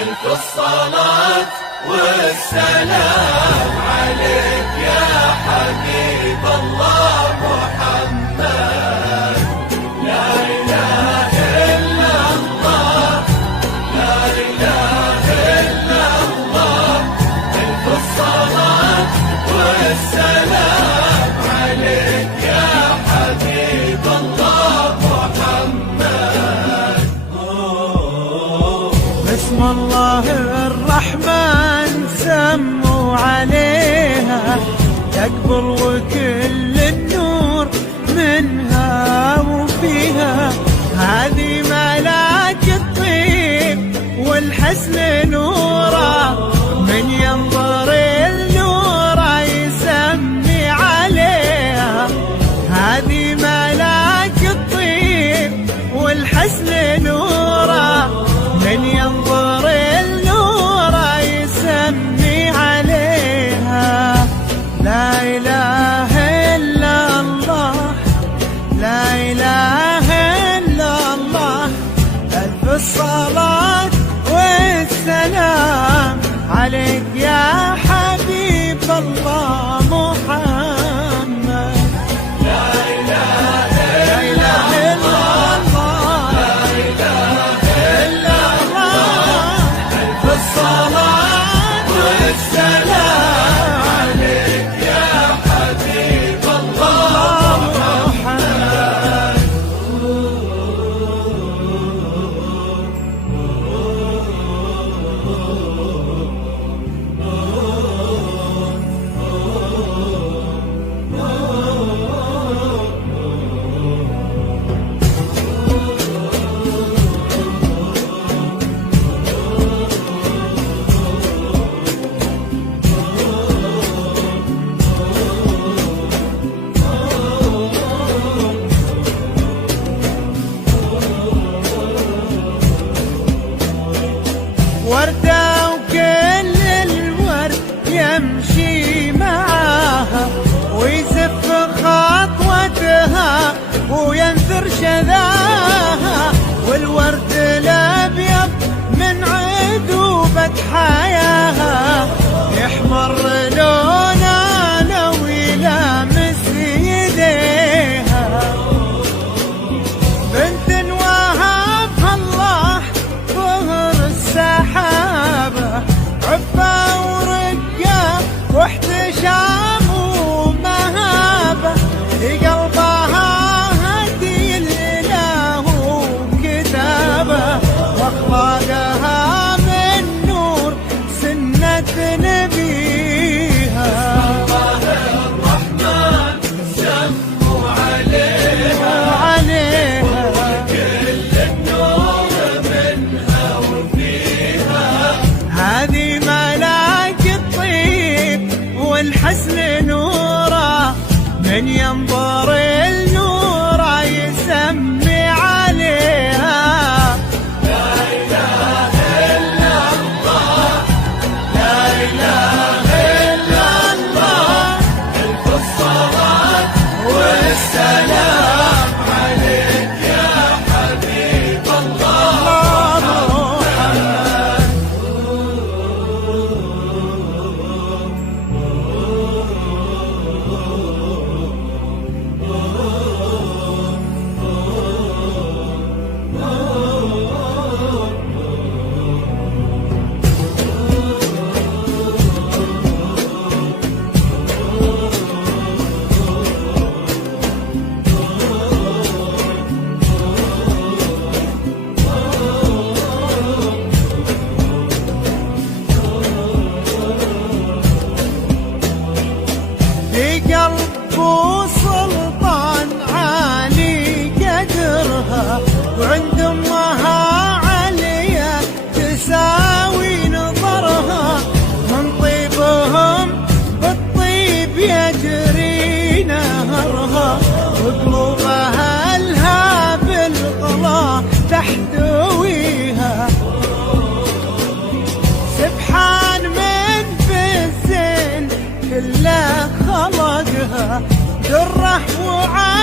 ألف الصلاة والسلام عليك يا حبيب الله محمد. لا إله إلا الله، لا إله إلا الله. ألف الصلاة والسلام عليك يا حبيب الله محمد. بسم الله الرحمن سموا عليها تقبل وكل النور منها وفيها. هذه ملاك الطيب والحسن نورا، من ينظر النورا يسمي عليها. هذه ملاك الطيب والحسن نورا، من ينظر النور يسمي عليها. لا إله إلا الله، لا إله إلا الله. ألف الصلاة والسلام عليك يا حبيب الله محمد. لا إله إلا الله، لا إله إلا الله. ألف الصلاة والسلام عليك يا حبيب الله محمد. وردة وكل الورد يمشي معاها، ويزف خطوتها وينثر شذاها. والورد الأبيض من عذوبة حياها، يحمر لونه لو يلامس يديها. بنت وهبها الله ظهر السحابة، عفة ورقة واحتشام ومهابة. قلبها هدي الإله وكتابه، واخلاقها من نور سنة نبيها. الله الرحمن سموا عليها كل النور منها وفيها. هذه ملاك الطيب والحسن ابو سلطان عالي قدرها، وعند امها عليا تساوي نظرها، من طيبهم بالطيب يجري نهرها، وقلوبها لها بالغلا تحتويها. سبحان من في الزين كله خلقها، دره وعاء